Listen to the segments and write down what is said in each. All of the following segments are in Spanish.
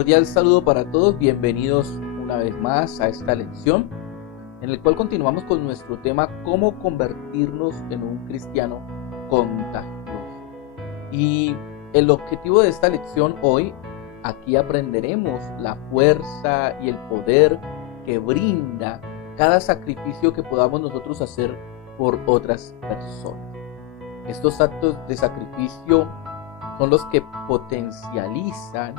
cordial saludo para todos, bienvenidos una vez más a esta lección en el cual continuamos con nuestro tema cómo convertirnos en un cristiano contagioso. Y el objetivo de esta lección hoy, aquí aprenderemos la fuerza y el poder que brinda cada sacrificio que podamos nosotros hacer por otras personas. Estos actos de sacrificio son los que potencializan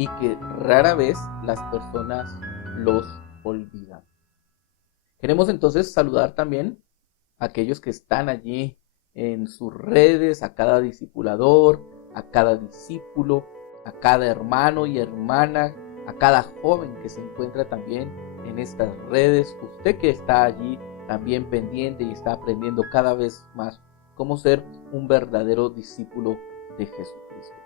y que rara vez las personas los olvidan. Queremos entonces saludar también a aquellos que están allí en sus redes, a cada discipulador, a cada discípulo, a cada hermano y hermana, a cada joven que se encuentra también en estas redes, usted que está allí también pendiente y está aprendiendo cada vez más cómo ser un verdadero discípulo de Jesucristo.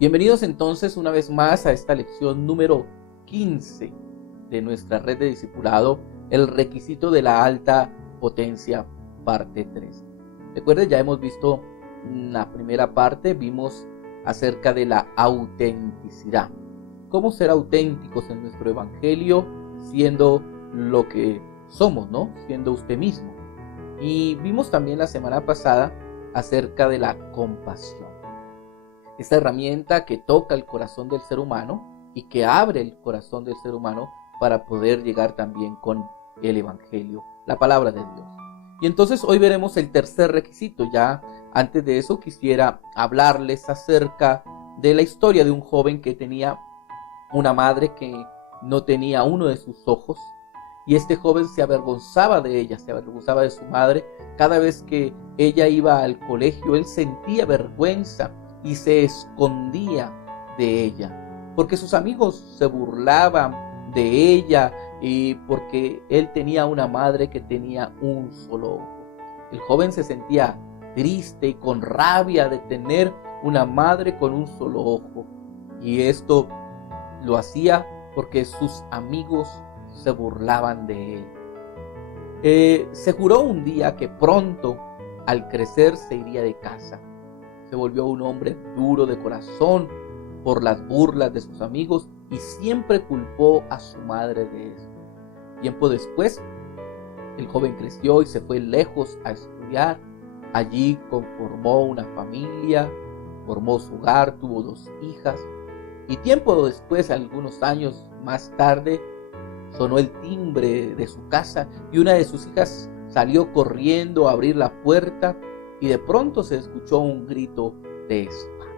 Bienvenidos entonces una vez más a esta lección número 15 de nuestra red de discipulado, el requisito de la alta potencia, parte 3. Recuerden, ya hemos visto la primera parte, vimos acerca de la autenticidad. Cómo ser auténticos en nuestro evangelio, siendo lo que somos, ¿no? Siendo usted mismo. Y vimos también la semana pasada acerca de la compasión. Esta herramienta que toca el corazón del ser humano y que abre el corazón del ser humano para poder llegar también con el evangelio, la palabra de Dios. Y entonces hoy veremos el tercer requisito. Ya antes de eso quisiera hablarles acerca de la historia de un joven que tenía una madre que no tenía uno de sus ojos. Y este joven se avergonzaba de ella, se avergonzaba de su madre. Cada vez que ella iba al colegio, él sentía vergüenza y se escondía de ella, porque sus amigos se burlaban de ella y porque él tenía una madre que tenía un solo ojo. El joven se sentía triste y con rabia de tener una madre con un solo ojo, y esto lo hacía porque sus amigos se burlaban de él. Se juró un día que pronto, al crecer, se iría de casa. Se volvió un hombre duro de corazón por las burlas de sus amigos y siempre culpó a su madre de eso. Tiempo después, el joven creció y se fue lejos a estudiar. Allí conformó una familia, formó su hogar, tuvo 2 hijas. Y tiempo después, algunos años más tarde, sonó el timbre de su casa y una de sus hijas salió corriendo a abrir la puerta y de pronto se escuchó un grito de espanto.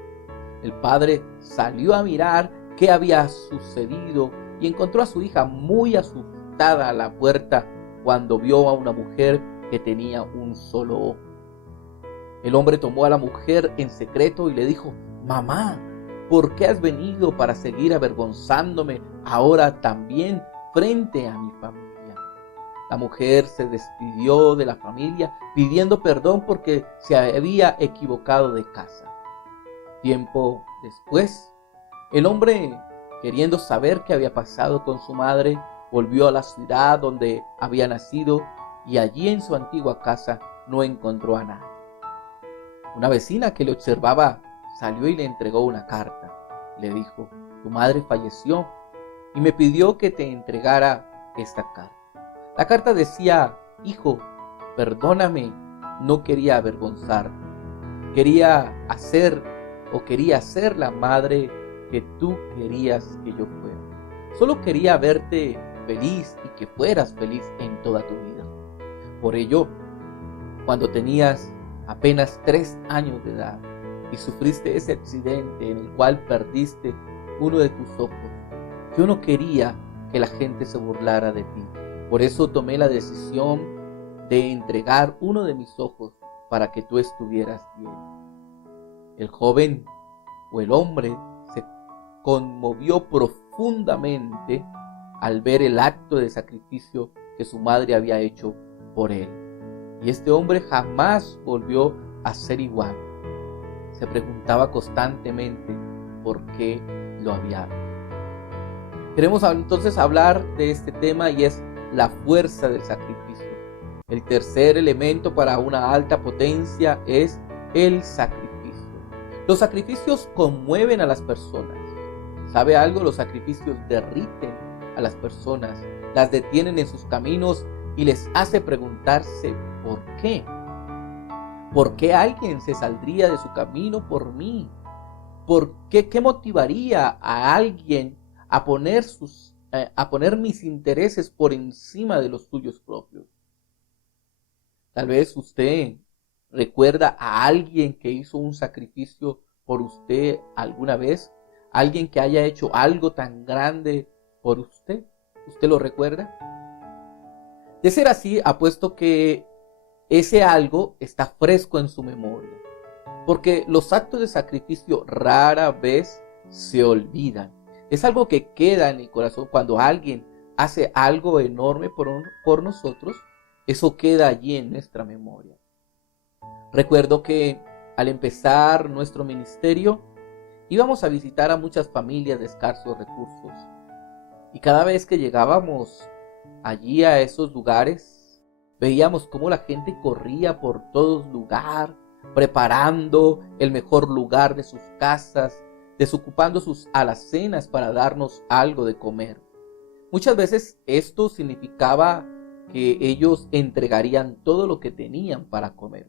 El padre salió a mirar qué había sucedido y encontró a su hija muy asustada a la puerta cuando vio a una mujer que tenía un solo ojo. El hombre tomó a la mujer en secreto y le dijo: «Mamá, ¿por qué has venido para seguir avergonzándome ahora también frente a mi familia?» La mujer se despidió de la familia pidiendo perdón porque se había equivocado de casa. Tiempo después, el hombre, queriendo saber qué había pasado con su madre, volvió a la ciudad donde había nacido y allí en su antigua casa no encontró a nadie. Una vecina que le observaba salió y le entregó una carta. Le dijo: «Tu madre falleció y me pidió que te entregara esta carta». La carta decía: «Hijo, perdóname, no quería avergonzarte. Quería ser la madre que tú querías que yo fuera. Solo quería verte feliz y que fueras feliz en toda tu vida. Por ello, cuando tenías apenas 3 años de edad y sufriste ese accidente en el cual perdiste uno de tus ojos, yo no quería que la gente se burlara de ti. Por eso tomé la decisión de entregar uno de mis ojos para que tú estuvieras bien». El joven o el hombre se conmovió profundamente al ver el acto de sacrificio que su madre había hecho por él. Y este hombre jamás volvió a ser igual. Se preguntaba constantemente por qué lo había hecho. Queremos entonces hablar de este tema y es la fuerza del sacrificio. El tercer elemento para una alta potencia es el sacrificio. Los sacrificios conmueven a las personas. ¿Sabe algo? Los sacrificios derriten a las personas, las detienen en sus caminos y les hace preguntarse ¿por qué? ¿Por qué alguien se saldría de su camino por mí? ¿Por qué? ¿Qué motivaría a alguien a poner mis intereses por encima de los suyos propios? Tal vez usted recuerda a alguien que hizo un sacrificio por usted alguna vez, alguien que haya hecho algo tan grande por usted. ¿Usted lo recuerda? De ser así, apuesto que ese algo está fresco en su memoria, porque los actos de sacrificio rara vez se olvidan. Es algo que queda en el corazón. Cuando alguien hace algo enorme por nosotros, eso queda allí en nuestra memoria. Recuerdo que al empezar nuestro ministerio, íbamos a visitar a muchas familias de escasos recursos. Y cada vez que llegábamos allí a esos lugares, veíamos cómo la gente corría por todo lugar, preparando el mejor lugar de sus casas, desocupando sus alacenas para darnos algo de comer. Muchas veces esto significaba que ellos entregarían todo lo que tenían para comer.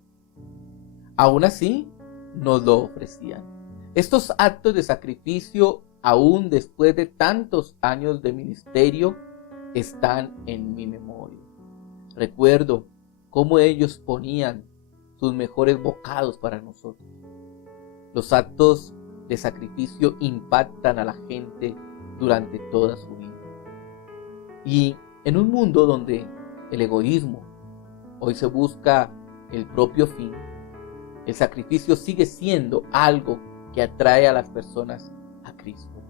Aún así, nos lo ofrecían. Estos actos de sacrificio, aún después de tantos años de ministerio, están en mi memoria. Recuerdo cómo ellos ponían sus mejores bocados para nosotros. Los actos de sacrificio impactan a la gente durante toda su vida. Y en un mundo donde el egoísmo hoy se busca el propio fin, el sacrificio sigue siendo algo que atrae a las personas a Cristo.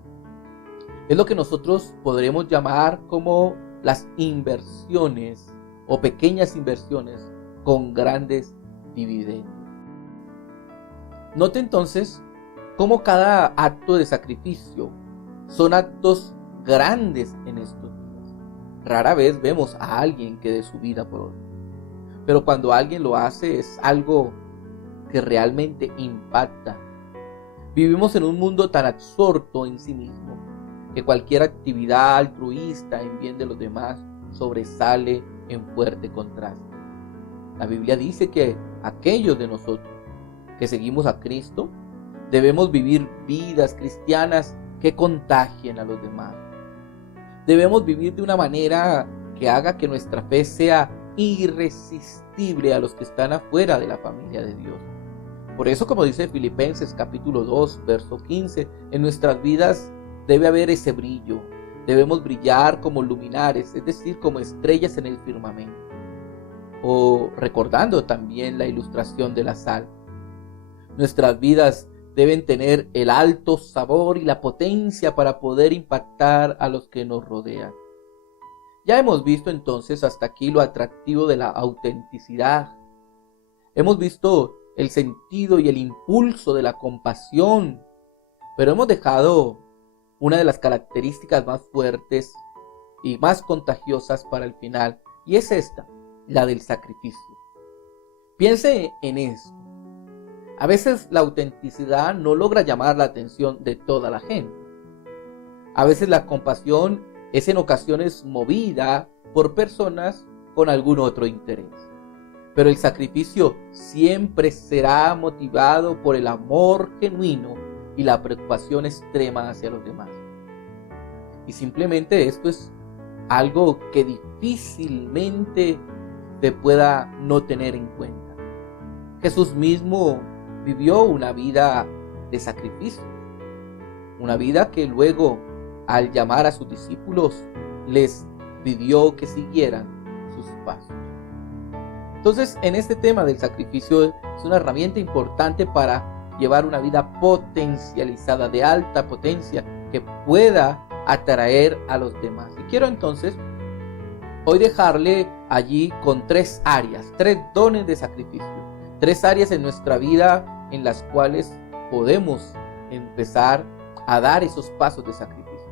Es lo que nosotros podremos llamar como las inversiones o pequeñas inversiones con grandes dividendos. Note entonces cómo cada acto de sacrificio son actos grandes en estos días. Rara vez vemos a alguien que dé su vida por otro, pero cuando alguien lo hace es algo que realmente impacta. Vivimos en un mundo tan absorto en sí mismo que cualquier actividad altruista en bien de los demás sobresale en fuerte contraste. La Biblia dice que aquellos de nosotros que seguimos a Cristo debemos vivir vidas cristianas que contagien a los demás. Debemos vivir de una manera que haga que nuestra fe sea irresistible a los que están afuera de la familia de Dios. Por eso, como dice Filipenses capítulo 2, verso 15, en nuestras vidas debe haber ese brillo. Debemos brillar como luminares, es decir, como estrellas en el firmamento. O recordando también la ilustración de la sal. Nuestras vidas deben tener el alto sabor y la potencia para poder impactar a los que nos rodean. Ya hemos visto entonces hasta aquí lo atractivo de la autenticidad. Hemos visto el sentido y el impulso de la compasión, pero hemos dejado una de las características más fuertes y más contagiosas para el final, y es esta, la del sacrificio. Piense en esto. A veces la autenticidad no logra llamar la atención de toda la gente. A veces la compasión es en ocasiones movida por personas con algún otro interés. Pero el sacrificio siempre será motivado por el amor genuino y la preocupación extrema hacia los demás. Y simplemente esto es algo que difícilmente se pueda no tener en cuenta. Jesús mismo vivió una vida de sacrificio, una vida que luego, al llamar a sus discípulos, les pidió que siguieran sus pasos. Entonces, en este tema del sacrificio es una herramienta importante para llevar una vida potencializada, de alta potencia, que pueda atraer a los demás. Y quiero entonces hoy dejarle allí con 3 áreas, 3 dones de sacrificio, 3 áreas en nuestra vida en las cuales podemos empezar a dar esos pasos de sacrificio.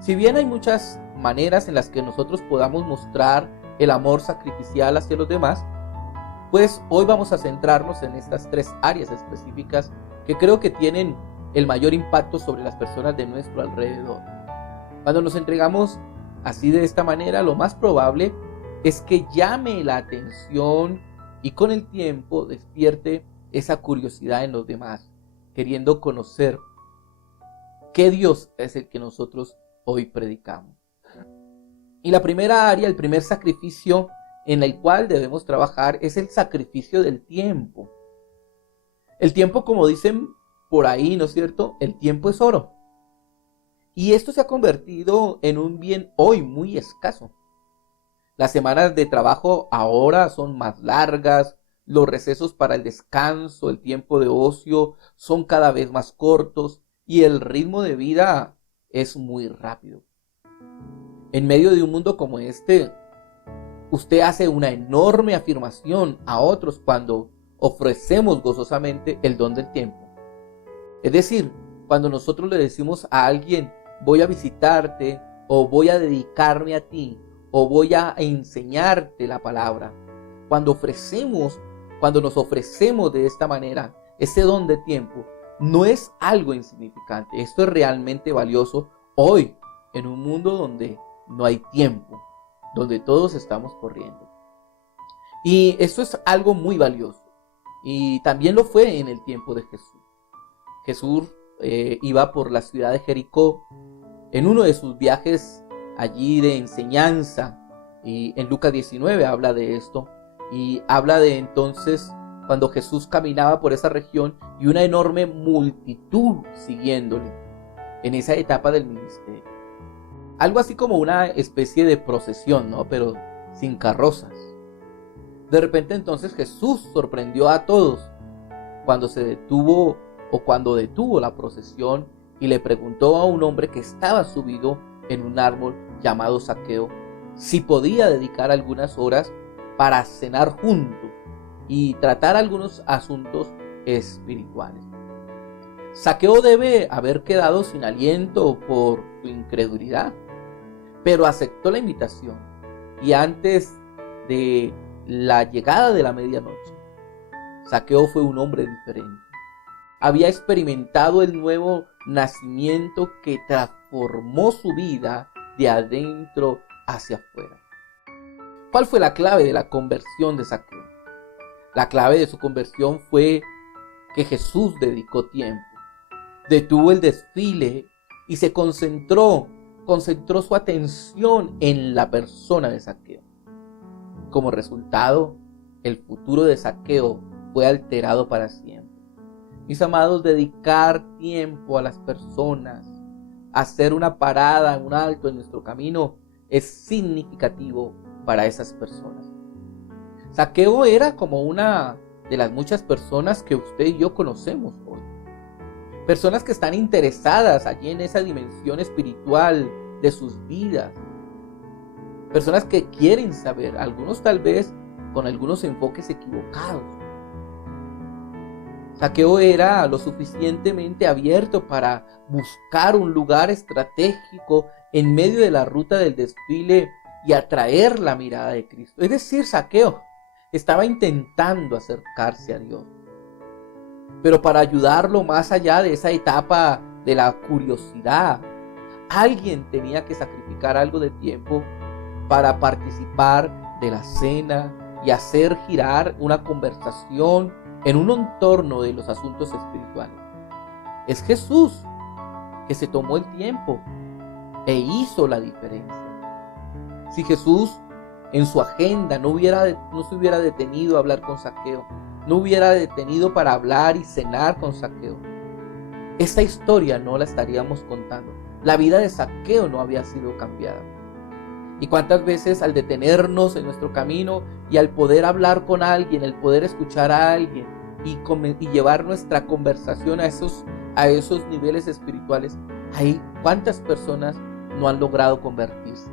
Si bien hay muchas maneras en las que nosotros podamos mostrar el amor sacrificial hacia los demás, pues hoy vamos a centrarnos en estas 3 áreas específicas que creo que tienen el mayor impacto sobre las personas de nuestro alrededor. Cuando nos entregamos así de esta manera, lo más probable es que llame la atención y con el tiempo despierte esa curiosidad en los demás, queriendo conocer qué Dios es el que nosotros hoy predicamos. Y la primera área, el primer sacrificio en el cual debemos trabajar es el sacrificio del tiempo. El tiempo, como dicen por ahí, ¿no es cierto? El tiempo es oro. Y esto se ha convertido en un bien hoy muy escaso. Las semanas de trabajo ahora son más largas, los recesos para el descanso, el tiempo de ocio son cada vez más cortos y el ritmo de vida es muy rápido. En medio de un mundo como este, usted hace una enorme afirmación a otros cuando ofrecemos gozosamente el don del tiempo. Es decir, cuando nosotros le decimos a alguien, voy a visitarte, o voy a dedicarme a ti, o voy a enseñarte la palabra. Cuando nos ofrecemos de esta manera, ese don de tiempo no es algo insignificante. Esto es realmente valioso hoy, en un mundo donde no hay tiempo, donde todos estamos corriendo. Y esto es algo muy valioso. Y también lo fue en el tiempo de Jesús. Jesús iba por la ciudad de Jericó en uno de sus viajes allí de enseñanza. Y en Lucas 19 habla de esto. Y habla de entonces cuando Jesús caminaba por esa región y una enorme multitud siguiéndole en esa etapa del ministerio. Algo así como una especie de procesión, ¿no? Pero sin carrozas. De repente entonces Jesús sorprendió a todos cuando detuvo la procesión y le preguntó a un hombre que estaba subido en un árbol llamado Zaqueo si podía dedicar algunas horas para cenar juntos y tratar algunos asuntos espirituales. Zaqueo debe haber quedado sin aliento por su incredulidad, pero aceptó la invitación y antes de la llegada de la medianoche, Zaqueo fue un hombre diferente. Había experimentado el nuevo nacimiento que transformó su vida de adentro hacia afuera. ¿Cuál fue la clave de la conversión de Zaqueo? La clave de su conversión fue que Jesús dedicó tiempo, detuvo el desfile y se concentró su atención en la persona de Zaqueo. Como resultado, el futuro de Zaqueo fue alterado para siempre. Mis amados, dedicar tiempo a las personas, hacer una parada, un alto en nuestro camino, es significativo para esas personas. Zaqueo era como una de las muchas personas que usted y yo conocemos hoy. Personas que están interesadas allí en esa dimensión espiritual de sus vidas. Personas que quieren saber, algunos tal vez con algunos enfoques equivocados. Zaqueo era lo suficientemente abierto para buscar un lugar estratégico en medio de la ruta del desfile y atraer la mirada de Cristo. Es decir, Zaqueo estaba intentando acercarse a Dios. Pero para ayudarlo más allá de esa etapa de la curiosidad, alguien tenía que sacrificar algo de tiempo para participar de la cena y hacer girar una conversación en un entorno de los asuntos espirituales. Es Jesús que se tomó el tiempo e hizo la diferencia. Si Jesús en su agenda no se hubiera detenido a hablar con Zaqueo, no hubiera detenido para hablar y cenar con Zaqueo, esta historia no la estaríamos contando. La vida de Zaqueo no había sido cambiada. Y cuántas veces al detenernos en nuestro camino y al poder hablar con alguien, el poder escuchar a alguien y llevar nuestra conversación a esos niveles espirituales, cuántas personas no han logrado convertirse.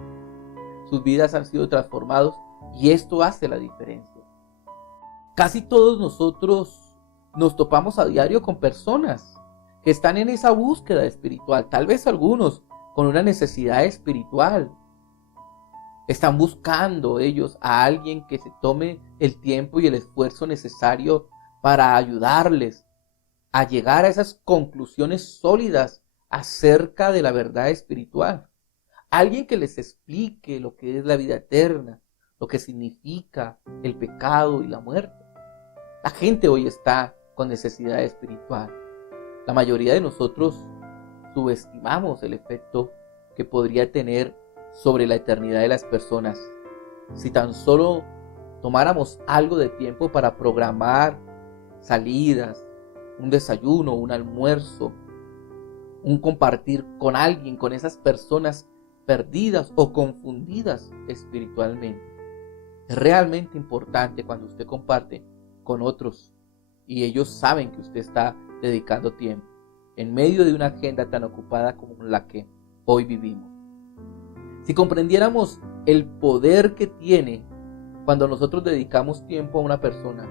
Sus vidas han sido transformadas y esto hace la diferencia. Casi todos nosotros nos topamos a diario con personas que están en esa búsqueda espiritual, tal vez algunos con una necesidad espiritual. Están buscando ellos a alguien que se tome el tiempo y el esfuerzo necesario para ayudarles a llegar a esas conclusiones sólidas acerca de la verdad espiritual. Alguien que les explique lo que es la vida eterna, lo que significa el pecado y la muerte. La gente hoy está con necesidad espiritual. La mayoría de nosotros subestimamos el efecto que podría tener sobre la eternidad de las personas si tan solo tomáramos algo de tiempo para programar salidas, un desayuno, un almuerzo, un compartir con alguien, con esas personas perdidas o confundidas espiritualmente. Es realmente importante cuando usted comparte con otros y ellos saben que usted está dedicando tiempo en medio de una agenda tan ocupada como la que hoy vivimos. Si comprendiéramos el poder que tiene cuando nosotros dedicamos tiempo a una persona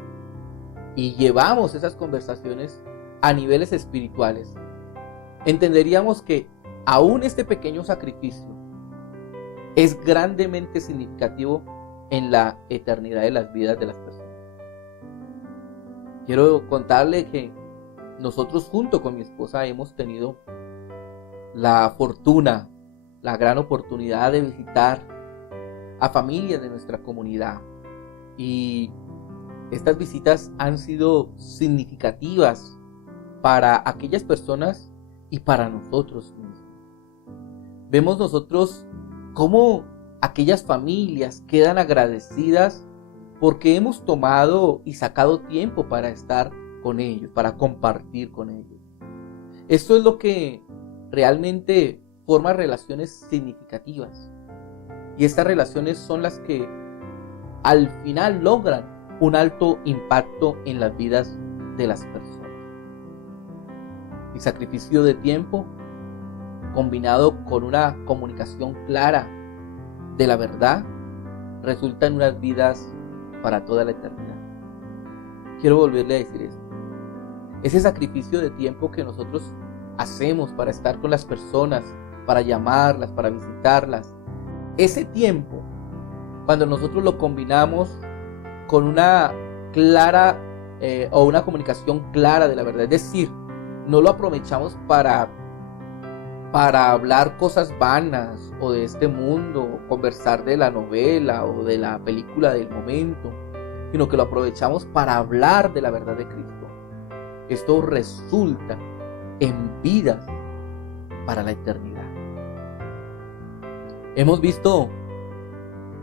y llevamos esas conversaciones a niveles espirituales, entenderíamos que aún este pequeño sacrificio es grandemente significativo en la eternidad de las vidas de las personas. Quiero contarle que nosotros junto con mi esposa hemos tenido la fortuna, la gran oportunidad de visitar a familias de nuestra comunidad. Y estas visitas han sido significativas para aquellas personas y para nosotros mismos. Vemos nosotros cómo aquellas familias quedan agradecidas porque hemos tomado y sacado tiempo para estar con ellos, para compartir con ellos. Esto es lo que realmente forma relaciones significativas. Y estas relaciones son las que al final logran un alto impacto en las vidas de las personas. El sacrificio de tiempo, combinado con una comunicación clara de la verdad, resulta en unas vidas para toda la eternidad. Quiero volverle a decir esto. Ese sacrificio de tiempo que nosotros hacemos para estar con las personas, para llamarlas, para visitarlas, ese tiempo, cuando nosotros lo combinamos con una clara o una comunicación clara de la verdad, es decir, no lo aprovechamos para hablar cosas vanas o de este mundo, o conversar de la novela o de la película del momento, sino que lo aprovechamos para hablar de la verdad de Cristo. Esto resulta en vidas para la eternidad. Hemos visto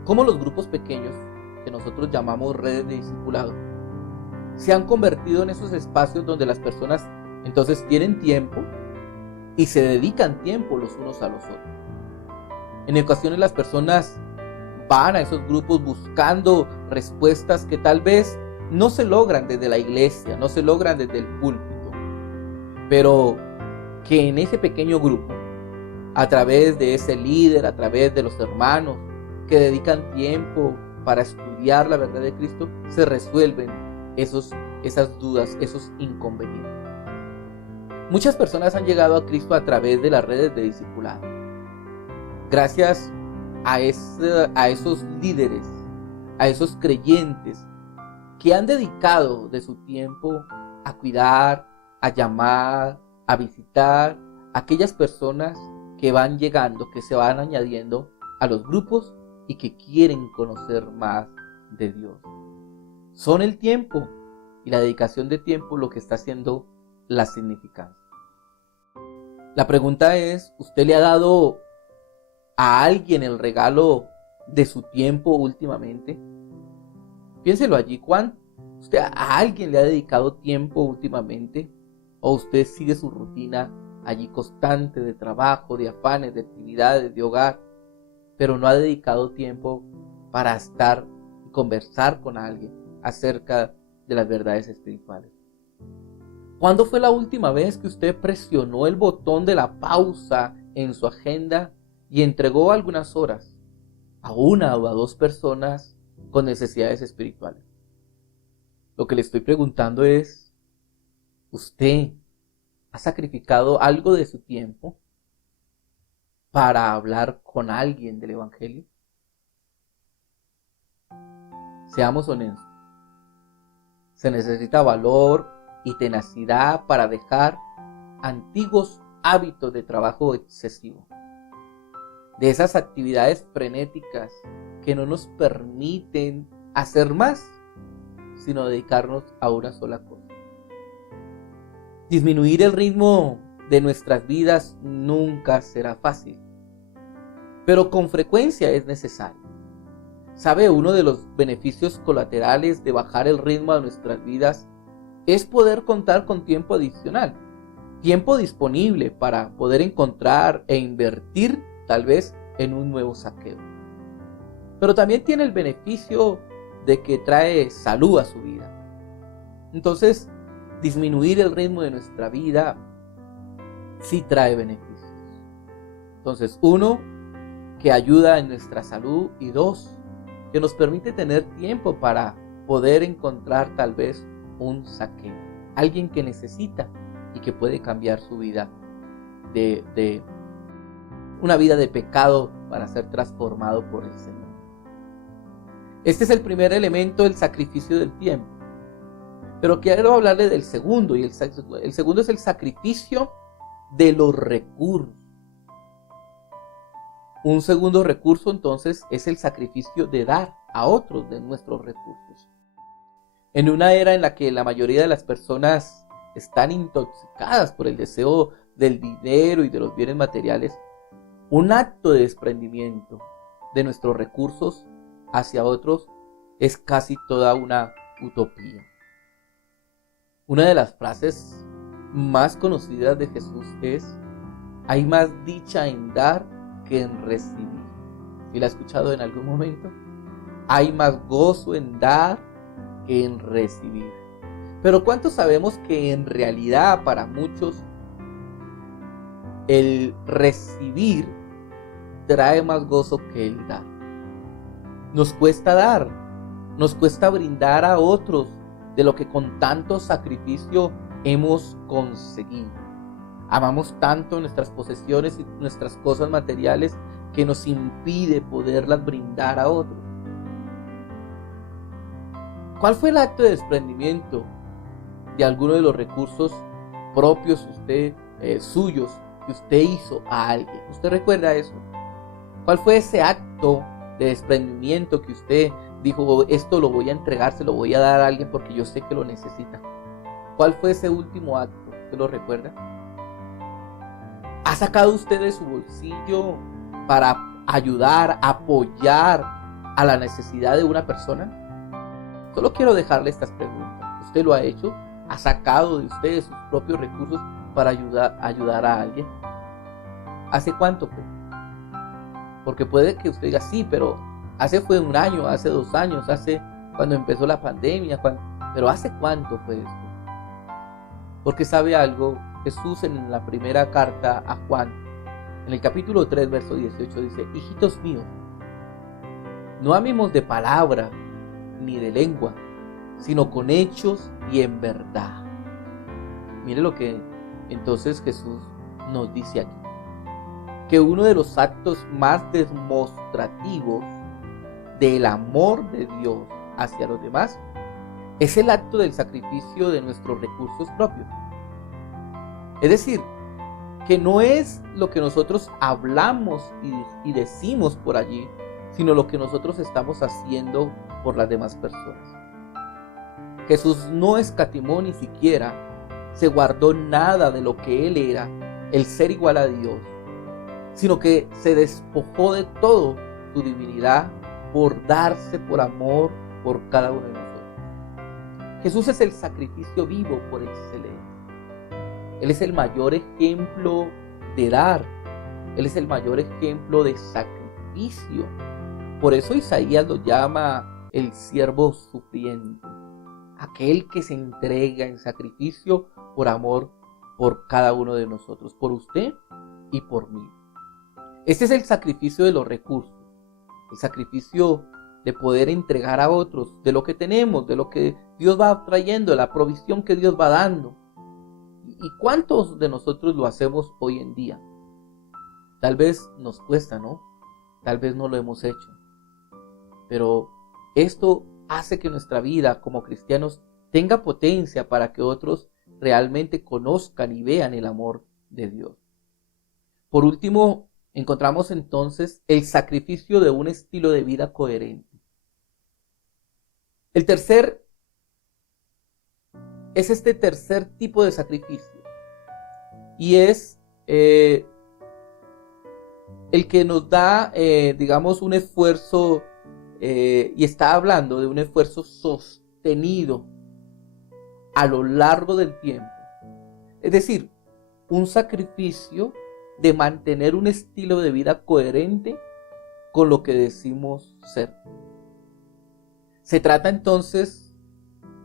cómo los grupos pequeños, que nosotros llamamos redes de discipulado, se han convertido en esos espacios donde las personas entonces tienen tiempo y se dedican tiempo los unos a los otros. En ocasiones las personas van a esos grupos buscando respuestas que tal vez no se logran desde la iglesia, no se logran desde el púlpito, pero que en ese pequeño grupo, a través de ese líder, a través de los hermanos que dedican tiempo para estudiar la verdad de Cristo, se resuelven esas dudas, esos inconvenientes. Muchas personas han llegado a Cristo a través de las redes de discipulado. Gracias a esos líderes, a esos creyentes que han dedicado de su tiempo a cuidar, a llamar, a visitar a aquellas personas que van llegando, que se van añadiendo a los grupos y que quieren conocer más de Dios. Son el tiempo y la dedicación de tiempo lo que está haciendo la significancia. La pregunta es, ¿usted le ha dado a alguien el regalo de su tiempo últimamente? Piénselo allí, ¿usted a alguien le ha dedicado tiempo últimamente? ¿O usted sigue su rutina allí constante de trabajo, de afanes, de actividades, de hogar, pero no ha dedicado tiempo para estar y conversar con alguien acerca de las verdades espirituales? ¿Cuándo fue la última vez que usted presionó el botón de la pausa en su agenda y entregó algunas horas a una o a dos personas con necesidades espirituales? Lo que le estoy preguntando es, ¿usted ha sacrificado algo de su tiempo para hablar con alguien del Evangelio? Seamos honestos. Se necesita valor y tenacidad para dejar antiguos hábitos de trabajo excesivo, de esas actividades frenéticas que no nos permiten hacer más, sino dedicarnos a una sola cosa. Disminuir el ritmo de nuestras vidas nunca será fácil, pero con frecuencia es necesario. ¿Sabe? Uno de los beneficios colaterales de bajar el ritmo de nuestras vidas es poder contar con tiempo adicional, tiempo disponible para poder encontrar e invertir tal vez en un nuevo saqueo. Pero también tiene el beneficio de que trae salud a su vida. Entonces, disminuir el ritmo de nuestra vida sí trae beneficios. Entonces, uno, que ayuda en nuestra salud, y dos, que nos permite tener tiempo para poder encontrar tal vez un saqueo, alguien que necesita y que puede cambiar su vida de una vida de pecado para ser transformado por el Señor. Este es el primer elemento, el sacrificio del tiempo. Pero quiero hablarle del segundo, y el segundo es el sacrificio de los recursos. Un segundo recurso entonces es el sacrificio de dar a otros de nuestros recursos. En una era en la que la mayoría de las personas están intoxicadas por el deseo del dinero y de los bienes materiales, un acto de desprendimiento de nuestros recursos hacia otros es casi toda una utopía. Una de las frases más conocidas de Jesús es: hay más dicha en dar que en recibir. ¿Sí la ha escuchado en algún momento? Hay más gozo en dar que en recibir. Pero ¿cuántos sabemos que en realidad para muchos el recibir trae más gozo que el dar? Nos cuesta dar, nos cuesta brindar a otros de lo que con tanto sacrificio hemos conseguido. Amamos tanto nuestras posesiones y nuestras cosas materiales que nos impide poderlas brindar a otros. ¿Cuál fue el acto de desprendimiento de alguno de los recursos propios suyos que usted hizo a alguien? ¿Usted recuerda eso? ¿Cuál fue ese acto de desprendimiento que usted dijo: esto lo voy a entregar, se lo voy a dar a alguien porque yo sé que lo necesita? ¿Cuál fue ese último acto? ¿Usted lo recuerda? ¿Ha sacado usted de su bolsillo para ayudar, apoyar a la necesidad de una persona? Solo quiero dejarle estas preguntas. ¿Usted lo ha hecho? ¿Ha sacado de usted de sus propios recursos para ayudar a alguien? ¿Hace cuánto fue? Porque puede que usted diga: sí, pero fue un año, hace 2 años, cuando empezó la pandemia, pero ¿hace cuánto fue esto? Porque sabe algo, Jesús en la primera carta a Juan, en el capítulo 3, verso 18, dice: hijitos míos, no amemos de palabra ni de lengua, sino con hechos y en verdad. Mire lo que entonces Jesús nos dice aquí, que uno de los actos más demostrativos del amor de Dios hacia los demás es el acto del sacrificio de nuestros recursos propios. Es decir, que no es lo que nosotros hablamos y decimos por allí, sino lo que nosotros estamos haciendo por las demás personas. Jesús no escatimó ni siquiera se guardó nada de lo que Él era, el ser igual a Dios, sino que se despojó de todo su divinidad por darse por amor por cada uno de nosotros. Jesús es el sacrificio vivo por excelencia. Él es el mayor ejemplo de dar. Él es el mayor ejemplo de sacrificio. Por eso Isaías lo llama el siervo sufriente, aquel que se entrega en sacrificio por amor por cada uno de nosotros, por usted y por mí. Este es el sacrificio de los recursos, el sacrificio de poder entregar a otros de lo que tenemos, de lo que Dios va trayendo, de la provisión que Dios va dando. ¿Y cuántos de nosotros lo hacemos hoy en día? Tal vez nos cuesta, ¿no? Tal vez no lo hemos hecho. Pero esto hace que nuestra vida como cristianos tenga potencia para que otros realmente conozcan y vean el amor de Dios. Por último, encontramos entonces el sacrificio de un estilo de vida coherente. El tercer es este tercer tipo de sacrificio, y es el que nos da, digamos, un esfuerzo, y está hablando de un esfuerzo sostenido a lo largo del tiempo. Es decir, un sacrificio de mantener un estilo de vida coherente con lo que decimos ser. Se trata entonces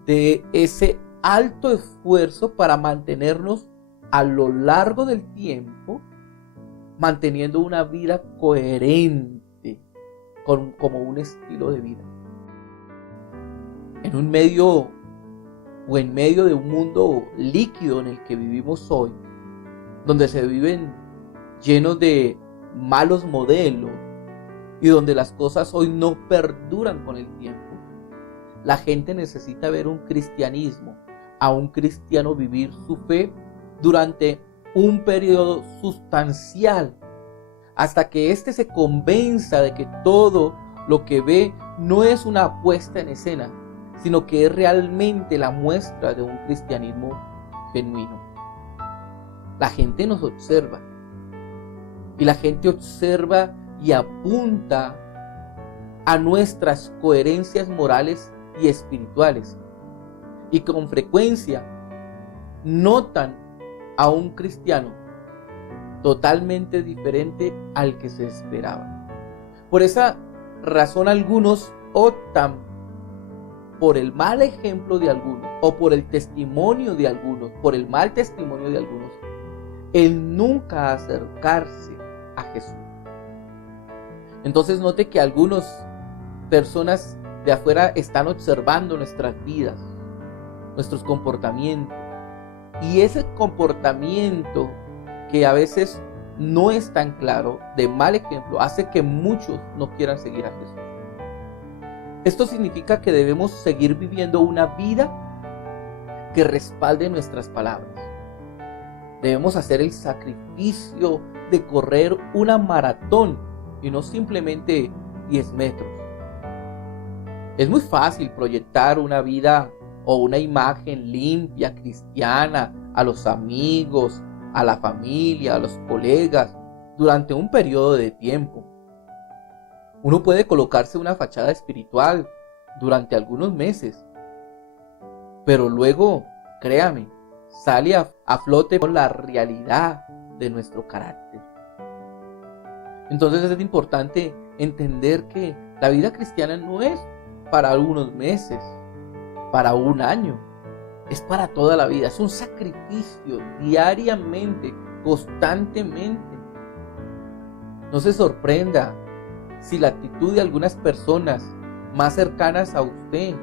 de ese alto esfuerzo para mantenernos a lo largo del tiempo, manteniendo una vida coherente como un estilo de vida. En un medio o en medio de un mundo líquido en el que vivimos hoy, donde se viven llenos de malos modelos y donde las cosas hoy no perduran con el tiempo, la gente necesita ver un cristianismo, a un cristiano vivir su fe durante un periodo sustancial, hasta que éste se convenza de que todo lo que ve no es una puesta en escena, sino que es realmente la muestra de un cristianismo genuino. La gente nos observa, y la gente observa y apunta a nuestras coherencias morales y espirituales, y con frecuencia notan a un cristiano totalmente diferente al que se esperaba. Por esa razón algunos optan por el mal ejemplo de algunos, o por el testimonio de algunos, por el mal testimonio de algunos, el nunca acercarse a Jesús. Entonces note que algunas personas de afuera están observando nuestras vidas, nuestros comportamientos, y ese comportamiento que a veces no es tan claro, de mal ejemplo, hace que muchos no quieran seguir a Jesús. Esto significa que debemos seguir viviendo una vida que respalde nuestras palabras. Debemos hacer el sacrificio de correr una maratón y no simplemente 10 metros. Es muy fácil proyectar una vida o una imagen limpia, cristiana, a los amigos, a la familia, a los colegas, durante un periodo de tiempo. Uno puede colocarse una fachada espiritual durante algunos meses, pero luego, créame, sale a flote con la realidad de nuestro carácter. Entonces es importante entender que la vida cristiana no es para algunos meses, para un año, es para toda la vida. Es un sacrificio diariamente, constantemente. No se sorprenda si la actitud de algunas personas más cercanas a usted,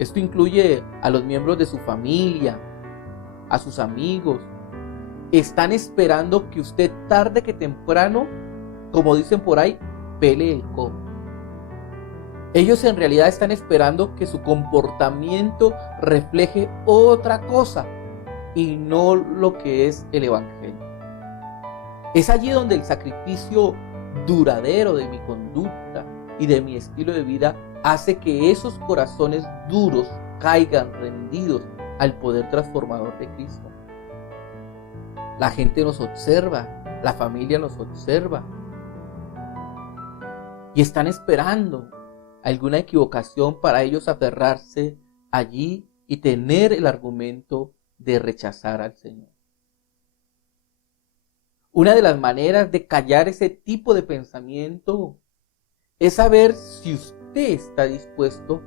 esto incluye a los miembros de su familia, a sus amigos, están esperando que usted tarde que temprano, como dicen por ahí, pele el codo. Ellos en realidad están esperando que su comportamiento refleje otra cosa y no lo que es el Evangelio. Es allí donde el sacrificio duradero de mi conducta y de mi estilo de vida hace que esos corazones duros caigan rendidos al poder transformador de Cristo. La gente nos observa, la familia nos observa y están esperando alguna equivocación para ellos aferrarse allí y tener el argumento de rechazar al Señor. Una de las maneras de callar ese tipo de pensamiento es saber si usted está dispuesto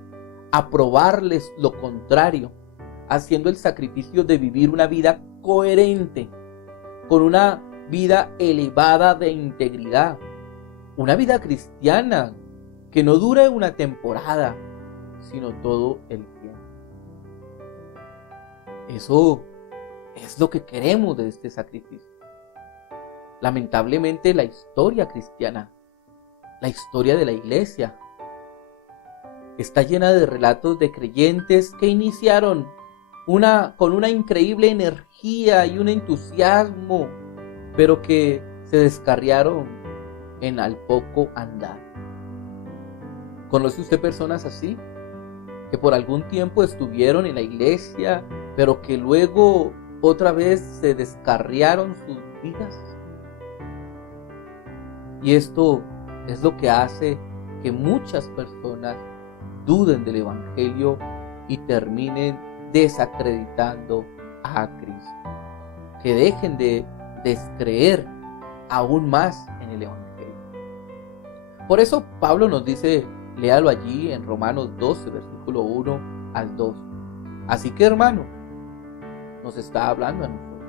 a probarles lo contrario, haciendo el sacrificio de vivir una vida coherente, con una vida elevada de integridad, una vida cristiana que no dure una temporada, sino todo el tiempo. Eso es lo que queremos de este sacrificio. Lamentablemente la historia cristiana, la historia de la iglesia, está llena de relatos de creyentes que iniciaron con una increíble energía y un entusiasmo, pero que se descarriaron en al poco andar. ¿Conoce usted personas así? Que por algún tiempo estuvieron en la iglesia, pero que luego otra vez se descarriaron sus vidas. Y esto es lo que hace que muchas personas duden del Evangelio y terminen desacreditando a Cristo. Que dejen de descreer aún más en el Evangelio. Por eso Pablo nos dice, léalo allí en Romanos 12, versículo 1 al 2. Así que, hermano, nos está hablando a nosotros.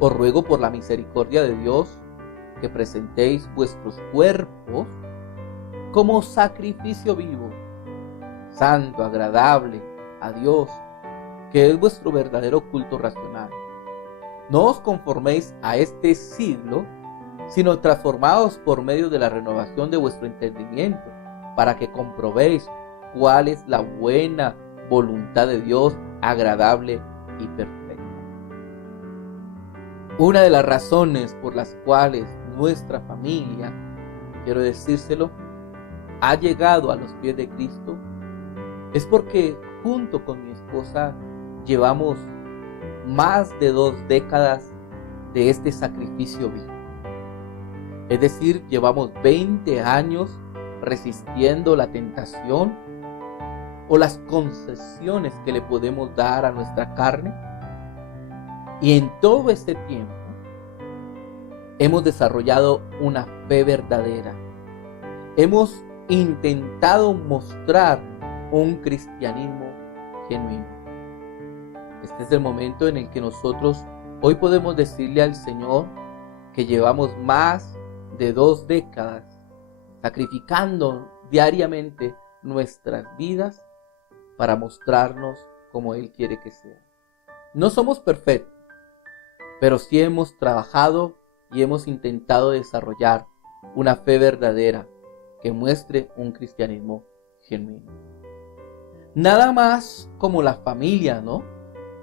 Os ruego por la misericordia de Dios que presentéis vuestros cuerpos como sacrificio vivo, santo, agradable a Dios, que es vuestro verdadero culto racional. No os conforméis a este siglo, sino transformaos por medio de la renovación de vuestro entendimiento, para que comprobéis cuál es la buena voluntad de Dios, agradable y perfecta. Una de las razones por las cuales nuestra familia, quiero decírselo, ha llegado a los pies de Cristo, es porque junto con mi esposa llevamos más de 2 décadas de este sacrificio vivo. Es decir, llevamos 20 años resistiendo la tentación o las concesiones que le podemos dar a nuestra carne. Y en todo este tiempo hemos desarrollado una fe verdadera. Hemos intentado mostrar un cristianismo genuino. Este es el momento en el que nosotros hoy podemos decirle al Señor que llevamos más de 2 décadas sacrificando diariamente nuestras vidas para mostrarnos como Él quiere que sea. No somos perfectos, pero sí hemos trabajado y hemos intentado desarrollar una fe verdadera que muestre un cristianismo genuino. Nada más como la familia, ¿no?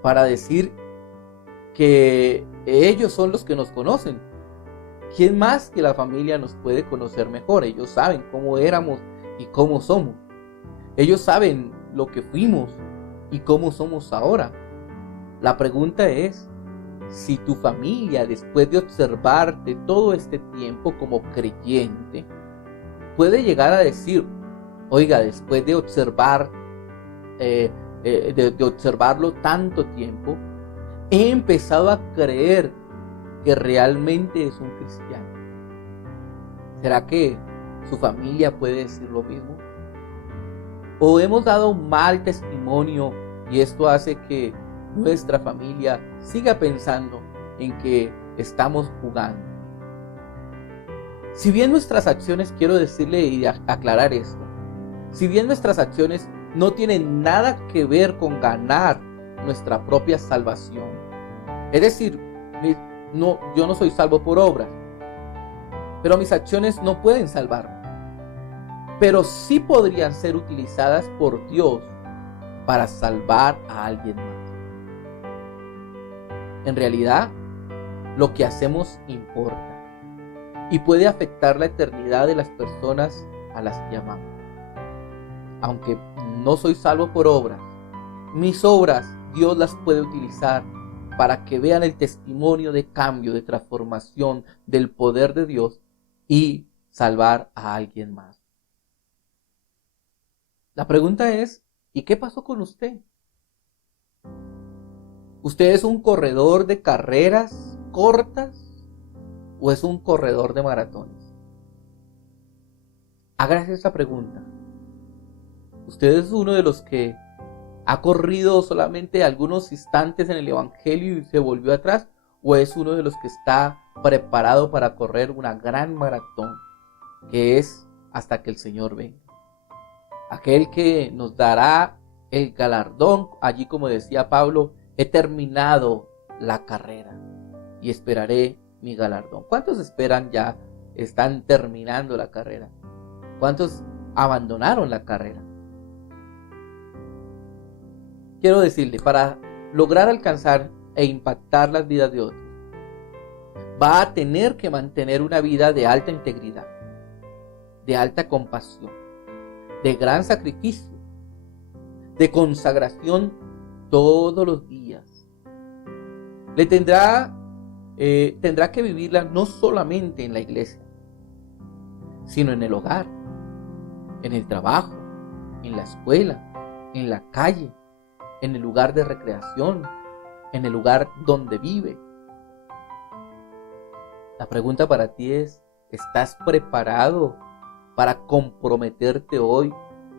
Para decir que ellos son los que nos conocen. ¿Quién más que la familia nos puede conocer mejor? Ellos saben cómo éramos y cómo somos. Ellos saben lo que fuimos y cómo somos ahora. La pregunta es, si tu familia, después de observarte todo este tiempo como creyente, puede llegar a decir, oiga, después de observarlo tanto tiempo, he empezado a creer que realmente es un cristiano. ¿Será que su familia puede decir lo mismo? ¿O hemos dado un mal testimonio y esto hace que nuestra familia siga pensando en que estamos jugando? Si bien nuestras acciones, quiero decirle y aclarar esto, si bien nuestras acciones no tienen nada que ver con ganar nuestra propia salvación, es decir, yo no soy salvo por obras, pero mis acciones no pueden salvarme, pero sí podrían ser utilizadas por Dios para salvar a alguien más. En realidad, lo que hacemos importa y puede afectar la eternidad de las personas a las que amamos. Aunque no soy salvo por obras, mis obras Dios las puede utilizar para que vean el testimonio de cambio, de transformación del poder de Dios y salvar a alguien más. La pregunta es, ¿y qué pasó con usted? ¿Usted es un corredor de carreras cortas o es un corredor de maratones? Hágase esa pregunta. ¿Usted es uno de los que ha corrido solamente algunos instantes en el Evangelio y se volvió atrás? ¿O es uno de los que está preparado para correr una gran maratón, que es hasta que el Señor venga? Aquel que nos dará el galardón, allí como decía Pablo, he terminado la carrera y esperaré mi galardón. ¿Cuántos esperan ya, están terminando la carrera? ¿Cuántos abandonaron la carrera? quiero decirle, para lograr alcanzar e impactar las vidas de otros, va a tener que mantener una vida de alta integridad, de alta compasión, de gran sacrificio, de consagración todos los días. Tendrá que vivirla no solamente en la iglesia, sino en el hogar, en el trabajo, en la escuela, en la calle, en el lugar de recreación, en el lugar donde vive. La pregunta para ti es, ¿estás preparado para comprometerte hoy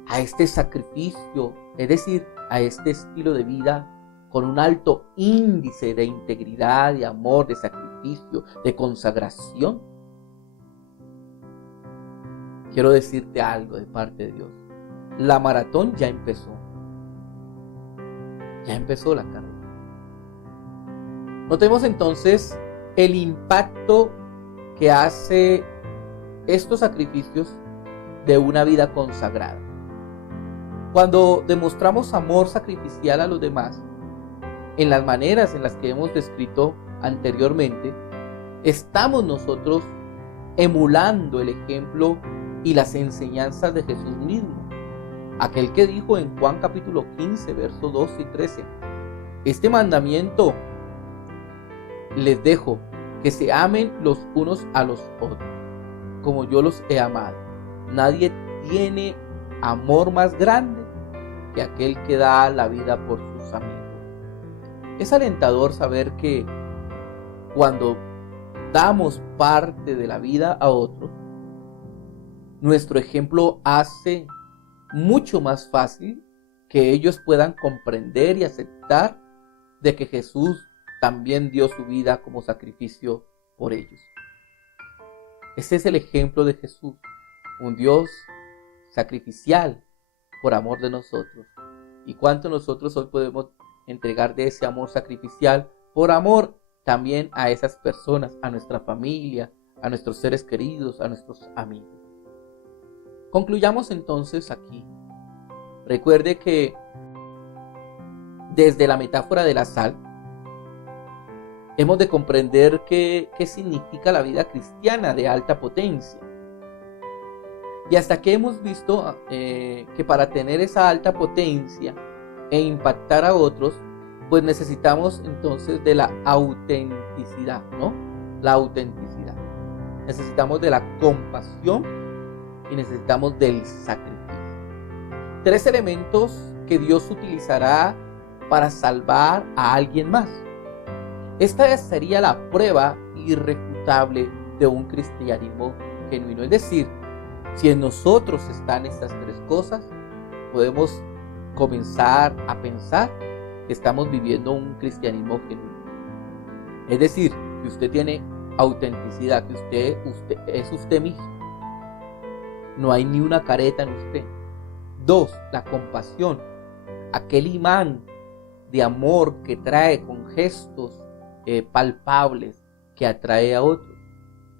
a este sacrificio, es decir, a este estilo de vida con un alto índice de integridad, de amor, de sacrificio, de consagración? Quiero decirte algo de parte de Dios. La maratón ya empezó. Ya empezó la carrera. Notemos entonces el impacto que hace estos sacrificios de una vida consagrada. Cuando demostramos amor sacrificial a los demás, en las maneras en las que hemos descrito anteriormente, estamos nosotros emulando el ejemplo y las enseñanzas de Jesús mismo, aquel que dijo en Juan capítulo 15, versos 12 y 13, este mandamiento les dejo, que se amen los unos a los otros, como yo los he amado. Nadie tiene amor más grande que aquel que da la vida por sus amigos. Es alentador saber que cuando damos parte de la vida a otros, nuestro ejemplo hace mucho más fácil que ellos puedan comprender y aceptar de que Jesús también dio su vida como sacrificio por ellos. Ese es el ejemplo de Jesús, un Dios sacrificial por amor de nosotros. ¿Y cuánto nosotros hoy podemos entregar de ese amor sacrificial por amor también a esas personas, a nuestra familia, a nuestros seres queridos, a nuestros amigos? Concluyamos entonces aquí. Recuerde que desde la metáfora de la sal, hemos de comprender qué significa la vida cristiana de alta potencia. Y hasta que hemos visto que para tener esa alta potencia e impactar a otros, pues necesitamos entonces de la autenticidad, ¿no? La autenticidad. Necesitamos de la compasión y necesitamos del sacrificio. 3 elementos que Dios utilizará para salvar a alguien más. Esta sería la prueba irrefutable de un cristianismo genuino. Es decir, si en nosotros están estas 3 cosas, podemos comenzar a pensar que estamos viviendo un cristianismo genuino. Es decir, que usted tiene autenticidad, que usted es usted mismo. No hay ni una careta en usted. 2, la compasión, aquel imán de amor que trae con gestos palpables, que atrae a otros.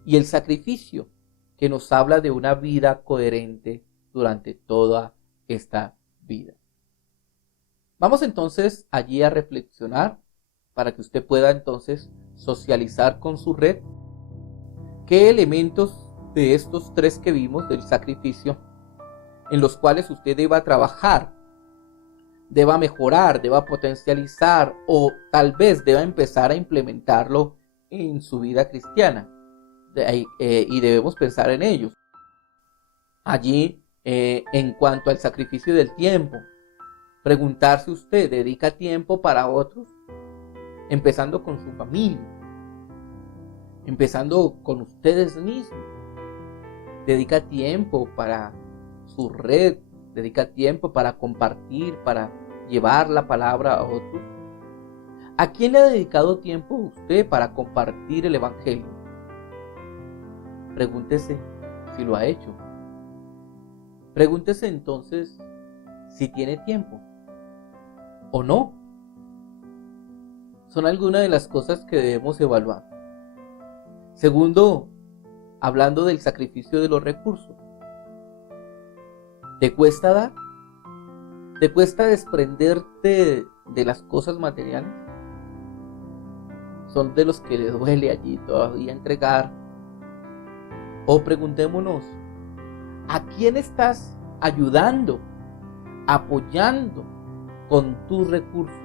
Y el sacrificio, que nos habla de una vida coherente durante toda esta vida. Vamos entonces allí a reflexionar para que usted pueda entonces socializar con su red qué elementos de estos 3 que vimos del sacrificio en los cuales usted deba trabajar, deba mejorar, deba potencializar o tal vez deba empezar a implementarlo en su vida cristiana. Y debemos pensar en ellos. Allí, en cuanto al sacrificio del tiempo, preguntarse usted, ¿dedica tiempo para otros? Empezando con su familia, empezando con ustedes mismos. Dedica tiempo para su red, dedica tiempo para compartir, para llevar la palabra a otros. ¿A quién le ha dedicado tiempo usted para compartir el evangelio? Pregúntese si lo ha hecho. Pregúntese entonces si tiene tiempo o no. Son algunas de las cosas que debemos evaluar. Segundo, hablando del sacrificio de los recursos. ¿Te cuesta dar? ¿Te cuesta desprenderte de las cosas materiales? ¿Son de los que le duele allí todavía entregar? O preguntémonos, ¿a quién estás ayudando, apoyando con tus recursos?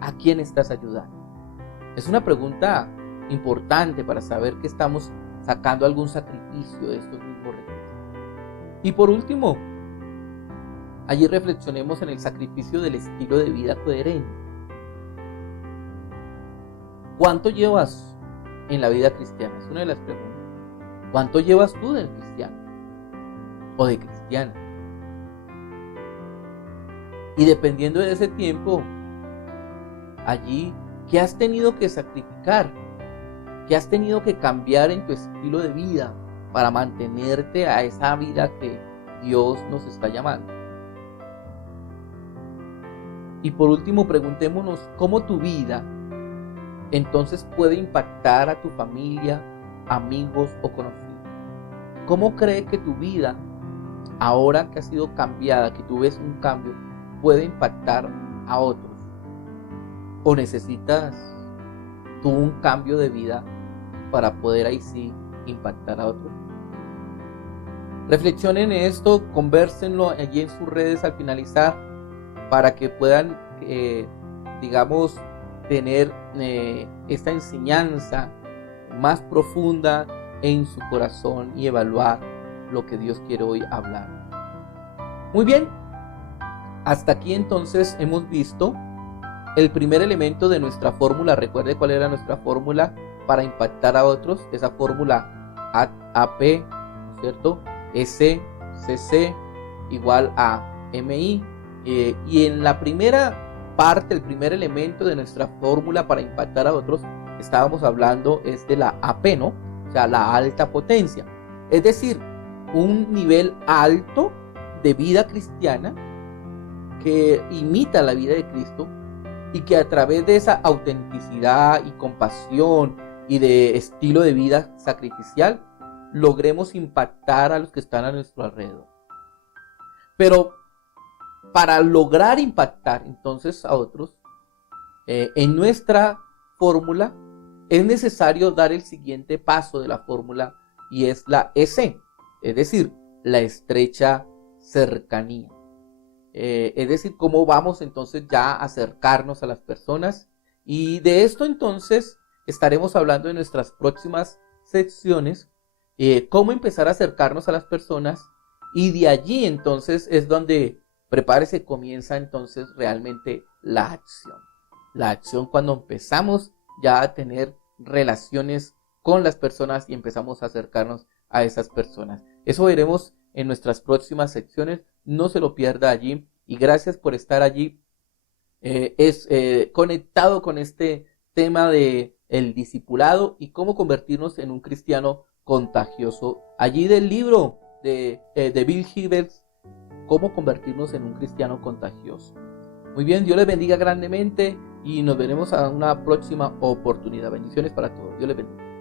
¿A quién estás ayudando? Es una pregunta importante para saber que estamos sacando algún sacrificio de estos mismos recursos. Y por último, allí reflexionemos en el sacrificio del estilo de vida coherente. ¿Cuánto llevas en la vida cristiana? Es una de las preguntas. ¿Cuánto llevas tú del cristiano o de cristiana? Y dependiendo de ese tiempo, allí, ¿qué has tenido que sacrificar? ¿Qué has tenido que cambiar en tu estilo de vida para mantenerte a esa vida que Dios nos está llamando? Y por último, preguntémonos cómo tu vida entonces puede impactar a tu familia, amigos o conocidos. ¿Cómo cree que tu vida, ahora que ha sido cambiada, que tú ves un cambio, puede impactar a otros? ¿O necesitas tú un cambio de vida para poder ahí sí impactar a otros? Reflexionen en esto, convérsenlo allí en sus redes al finalizar para que puedan, digamos, tener esta enseñanza más profunda en su corazón y evaluar lo que Dios quiere hoy hablar. Muy bien, hasta aquí entonces hemos visto el primer elemento de nuestra fórmula. Recuerde cuál era nuestra fórmula para impactar a otros, esa fórmula AP, ¿no es cierto? SCC igual a MI. Y en la primera parte, el primer elemento de nuestra fórmula para impactar a otros, estábamos hablando es de la AP, ¿no? O sea, la alta potencia. Es decir, un nivel alto de vida cristiana que imita la vida de Cristo y que a través de esa autenticidad y compasión y de estilo de vida sacrificial logremos impactar a los que están a nuestro alrededor. Pero para lograr impactar entonces a otros, en nuestra fórmula es necesario dar el siguiente paso de la fórmula y es la EC, es decir, la estrecha cercanía. Es decir, cómo vamos entonces ya a acercarnos a las personas, y de esto entonces estaremos hablando en nuestras próximas secciones, cómo empezar a acercarnos a las personas, y de allí entonces es donde, prepárese, comienza entonces realmente la acción. La acción cuando empezamos ya a tener relaciones con las personas y empezamos a acercarnos a esas personas. Eso veremos en nuestras próximas secciones. No se lo pierda allí, y gracias por estar allí conectado con este tema de el discipulado y cómo convertirnos en un cristiano contagioso. Allí del libro de Bill Hybels, cómo convertirnos en un cristiano contagioso. Muy bien, Dios les bendiga grandemente y nos veremos a una próxima oportunidad. Bendiciones para todos. Dios les bendiga.